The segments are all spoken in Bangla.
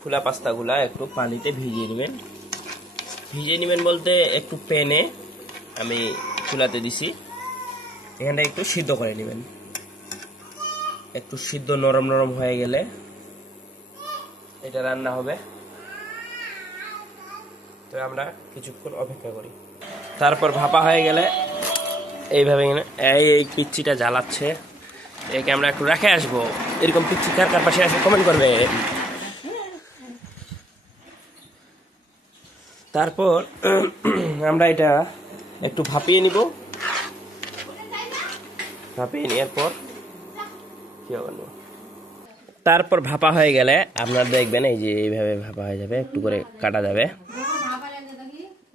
খোলা পাস্তাগুলা একটু পানিতে ভিজিয়ে নেবেন। ভিজিয়ে নেবেন বলতে একটু প্যানে আমি চুলাতে দিছি, এখানটা একটু সিদ্ধ করে নেবেন। একটু সিদ্ধ নরম নরম হয়ে গেলে এটা রান্না হবে। তো আমরা কিছুক্ষণ অপেক্ষা করি। তারপর ভাপা হয়ে গেলে এইভাবে এই পিচ্চিটা জ্বালাচ্ছে, একে আমরা একটু রেখে আসবো। এরকম পিচ্চি কার কার পাশে আসে কমেন্ট করবে। তারপর আমরা এটা একটু ভাপিয়ে নিব। ভাপিয়ে নেওয়ার পর কি হবে, তারপর ভাপা হয়ে গেলে আপনারা দেখবেন এই যে এইভাবে ভাপা হয়ে যাবে, একটু করে কাটা যাবে।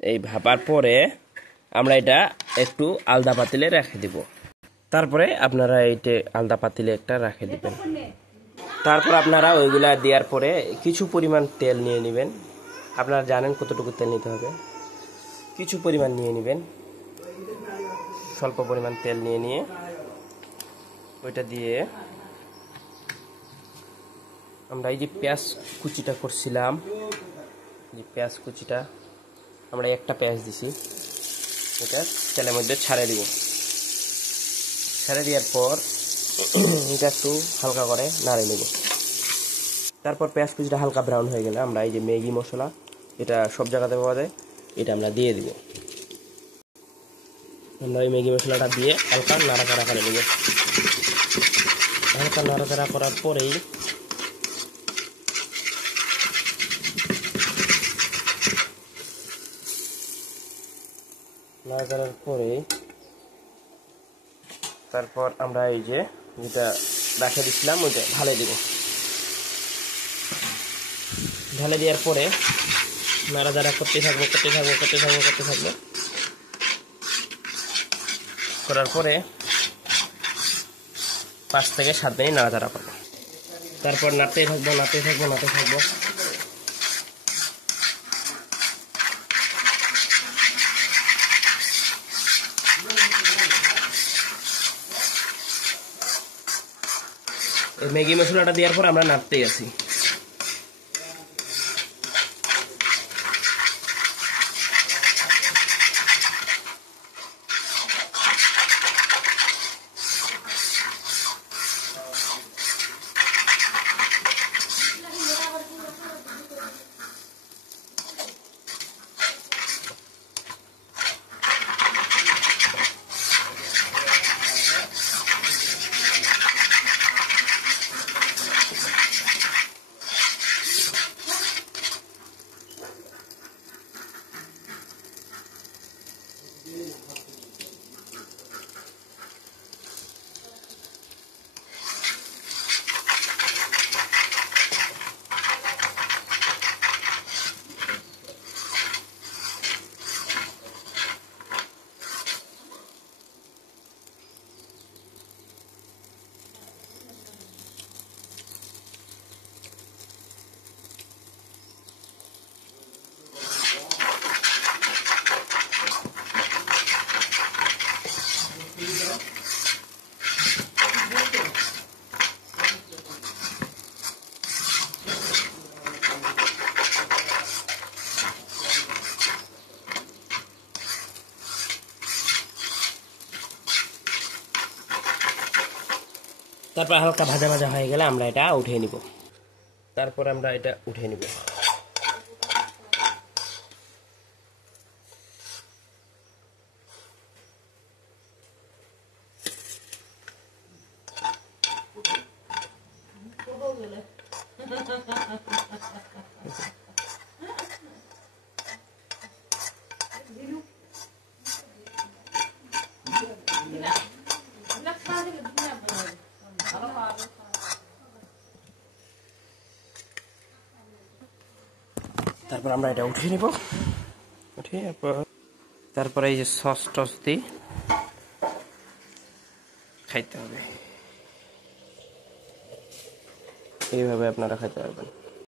এই ভাপার পরে আমরা এটা একটু আলাদা পাতিলে রেখে দিব। তারপরে আপনারা এইটা আলাদা পাতিলে একটা রেখে দিবেন। তারপর আপনারা ওইগুলা দেওয়ার পরে কিছু পরিমাণ তেল নিয়ে নেবেন। আপনারা জানেন কতটুকু তেল নিতে হবে, কিছু পরিমাণ নিয়ে নেবেন। স্বল্প পরিমাণ তেল নিয়ে ওইটা দিয়ে আমরা এই যে পেঁয়াজ কুচিটা করছিলাম, যে পেঁয়াজ কুচিটা আমরা একটা পেঁয়াজ দিছি, এটা তেলের মধ্যে ছাড়ে দিব। ছেড়ে দেওয়ার পর এটা একটু হালকা করে নাড়ে নেব। তারপর পেঁয়াজ কুচিটা হালকা ব্রাউন হয়ে গেলে আমরা এই যে ম্যাগি মশলা, এটা সব জায়গাতে পাওয়া যায়, এটা আমরা দিয়ে দিব। আমরা ওই ম্যাগি মশলাটা দিয়ে হালকা নাড়াচাড়া করে নেব। হালকা নাড়াচাড়া করার পরেই নাড়াচাড়ার পরে তারপর আমরা এই যে যেটা রাখে দিচ্ছিলাম ওইটা ঢালে দিব। ঢালে দেওয়ার পরে নাড়াচাড়া করতে থাকবো করার পরে 5 থেকে 7 মিনিট নাড়াচাড়া করবো। তারপর নাড়তে থাকবো। এই ম্যাগি মশলাটা দেওয়ার পর আমরা নাড়তেই আছি। তারপর হালকা ভাজা হয়ে গেলে আমরা এটা উঠিয়ে নিব। তারপর আমরা এটা উঠিয়ে নিব। তারপরে এই যে সস টস দিয়ে খাইতে হবে, এইভাবে আপনারা খাইতে পারবেন।